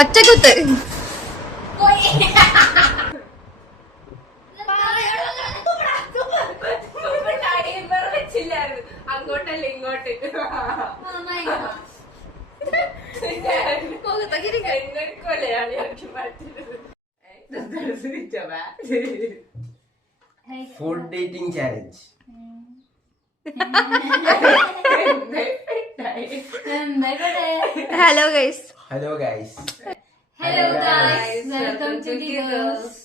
ഒറ്റക്കുത്ത്. അങ്ങോട്ടല്ല ഇങ്ങോട്ട്. Food eating challenge. Hello guys. Hello guys. Hello guys, welcome to the girls.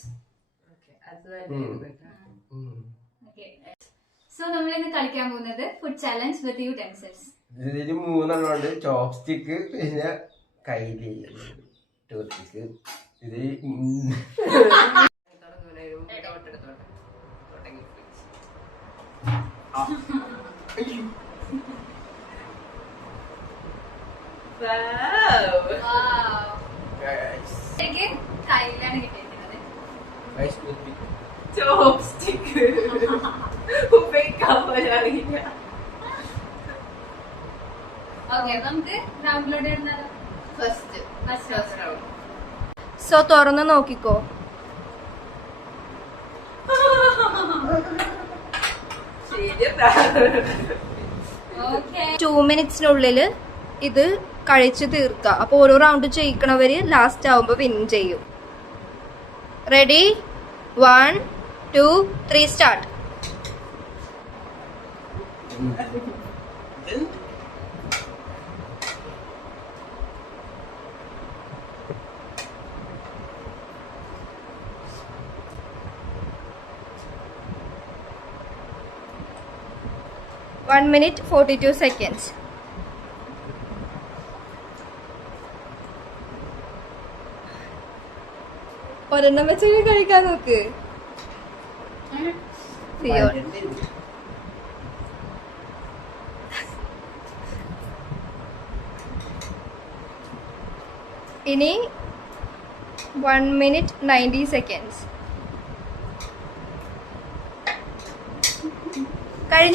So നമ്മൾ ഇന്ന് കളിക്കാൻ പോകുന്നത് ഫുഡ് ചാലഞ്ച് വിത്ത് യൂടെൻസിൽസ്. ഇതില് 3 ഉണ്ട്. ചോപ്സ്റ്റിക്ക്, പിന്നെ കൈലി ടൂത്ത്പിക്ക്. ഇത് എനിക്ക് കയ്യിലാണ് കിട്ടിയിരിക്കുന്നത്. ചോപ്സ്റ്റിക്ക് ഉപയോഗിക്കാൻ പോലറിയില്ല. ഓക്കെ, നമുക്ക് റൗണ്ടിലോട്ട് ഇടുന്നാലോ? First round. സോ തുറന്ന് നോക്കിക്കോ. ഓക്കെ, 2 മിനിറ്റ്സിനുള്ളില് ഇത് കഴിച്ച് തീർക്കുക. അപ്പൊ ഓരോ റൗണ്ട് ജയിക്കണവര് ലാസ്റ്റ് ആവുമ്പോ വിൻ ചെയ്യും. Ready? 1 2 3 start. One minute 42 seconds. ഒരെണ്ണം വെച്ച് കഴിക്കാൻ നോക്ക്. ഇനി 1 minute 90 seconds.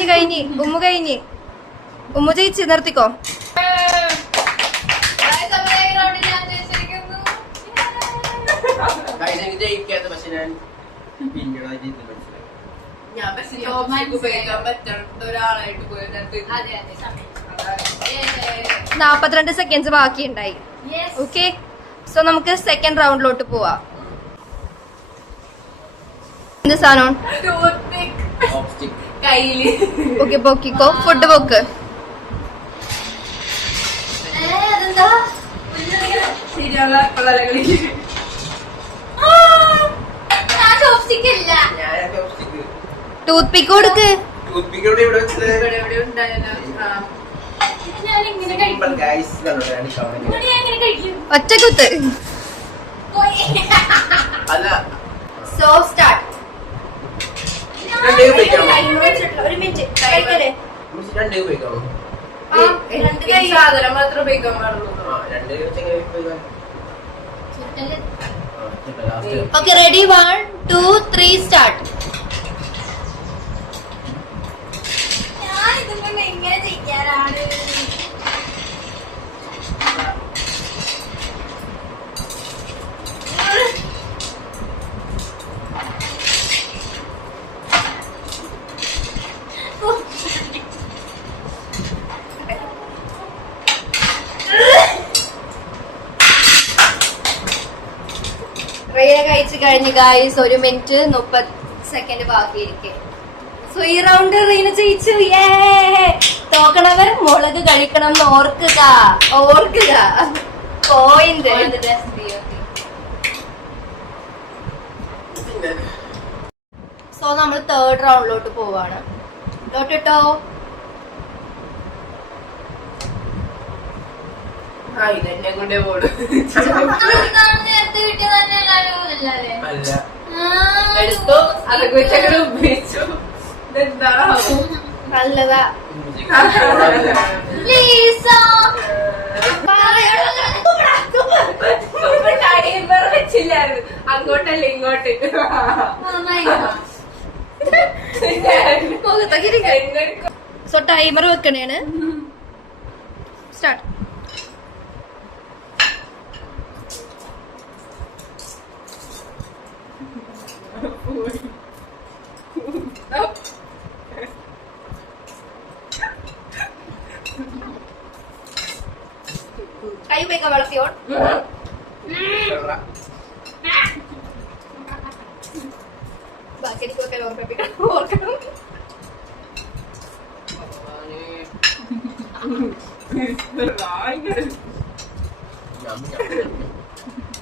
കഴിഞ്ഞ് ഉമ്മ ജയിച്ച് നിർത്തിക്കോ. ഞാൻ ഉപയോഗിക്കാൻ പറ്റാത്ത ഒരാളായിട്ട് പോയത്. 42 സെക്കൻഡ്സ് ബാക്കിയുണ്ടായി. ഓക്കെ, സോ നമുക്ക് സെക്കൻഡ് റൗണ്ടിലോട്ട് പോവാം. എന്ത് സാധനം? കയ്യില്. ഓക്കെ, പൊക്കിക്കോ. ഫുഡ് പൊക്ക്. ശരിയുള്ള കളകളിൽ ടൂത്ത് പിക്ക് കൊടുക്ക്. ഇവിടെ ഉണ്ടായല്ലോ. ഒറ്റക്കുത്ത്. So start. ഒരു മിനിറ്റ്. സാധനം മാത്രം ഉപയോഗിക്കാൻ പാടുള്ളൂ. Okay, ready? 1 2 3 സ്റ്റാർട്ട്. എങ്ങനെ ചെയ്യാനാണ്? റീന കഴിച്ചു കഴിഞ്ഞു ഗായ്സ്. 1 മിനിറ്റ് 30 സെക്കൻഡ് ബാക്കിയിരിക്കെ. സോ ഈ റൗണ്ട് റീന ജയിച്ചു. തോക്കണവർ മുളക് കഴിക്കണം എന്ന് ഓർക്കുക. പോയിന്റ്. സോ നമ്മൾ തേർഡ് റൗണ്ടിലോട്ട് പോവാണ്. കേട്ടോ? ഇതെന്നെ കൊണ്ടേ പോടും. നേരത്തെ കിട്ടിയ അതൊക്കെ വെച്ചങ്ങനെ ഉപയോഗിച്ചു. നല്ലതാ. വെച്ചില്ലായിരുന്നു. അങ്ങോട്ടല്ല ഇങ്ങോട്ട്. സോ ടൈമർ വെക്കണേണ്. സ്റ്റാർട്ട്. കൈ ഉപയോഗിക്കാൻ വളർത്തിയോൺ ബാക്കി എനിക്ക് വെക്കാൻ ഓർക്കണം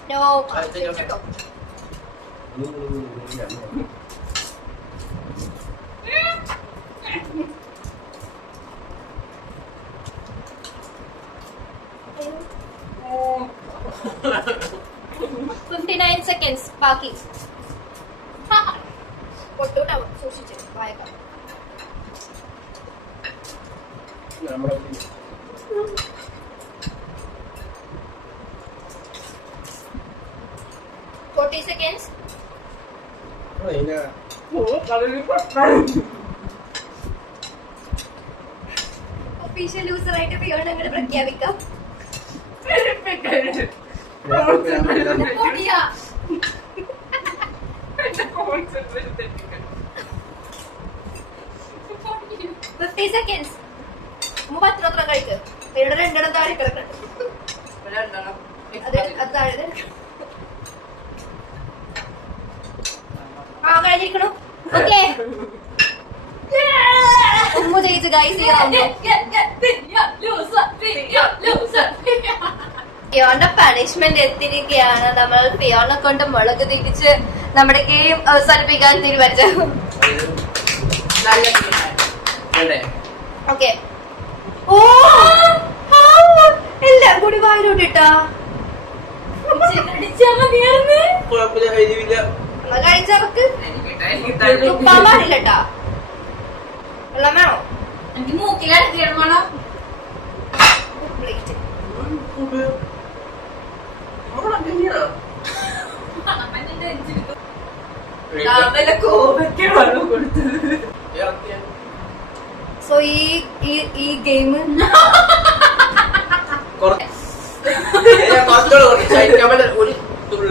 നോ Oh. 59 seconds ബാക്കി പൊട്ടൂട്ടാവും സൂക്ഷിച്ച് വായക്കാം നമ്മുടെ 40 seconds ഒഫീഷ്യൽ ലൂസറായിട്ട് ഫിയോണ അങ്ങനെ പ്രഖ്യാപിക്കാം പൊടിയാ. 50 seconds മുമ്പ് പത്രത്ര കഴിക്ക് ഇവിടെ രണ്ടെണ്ണം താഴെ കിടക്കണം അത് താഴെ ആ കഴിഞ്ഞിരിക്കണു ഓക്കെ ഉമ്മ ജയിച്ചു ഗൈസ് ഫിയോന്റെ പണിഷ്മെന്റ് എത്തിയിരിക്കുകയാണ്. നമ്മൾ ഫിയോനെ കൊണ്ട് മുളക് തിരിച്ച് നമ്മുടെ ഗെയിം അവസാനിപ്പിക്കാൻ തീരുമാനിച്ചു. ഓക്കെ ഓ എല്ലാം കൂടി വായിലോട്ടിട്ടാ കഴിച്ചവർക്ക് തുപ്പാൻ പാടില്ലട്ടാ. വെള്ളം വേണോ? എനിക്ക് മൂക്കിലടക്കണം വേണം. പ്ലേറ്റ് രാവിലെ കോവയ്ക്ക് വെള്ളം കൊടുത്തത്. സോ ഈ ഗെയിം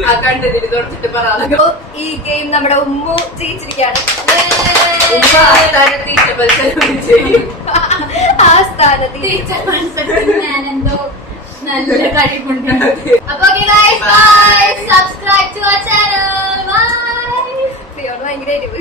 ആ കണ്ടതിൽ തുടച്ചിട്ട് പറയാം. ഈ ഗെയിം നമ്മുടെ ഉമ്മു ജയിച്ചിരിക്കുകയാണ്. ആ സ്ഥാനത്ത് ഞാനെന്തോ നല്ല കഴിവുണ്ട്. അപ്പൊ subscribe to our channel. Bye. Fiona ഭയങ്കര എരിവ്.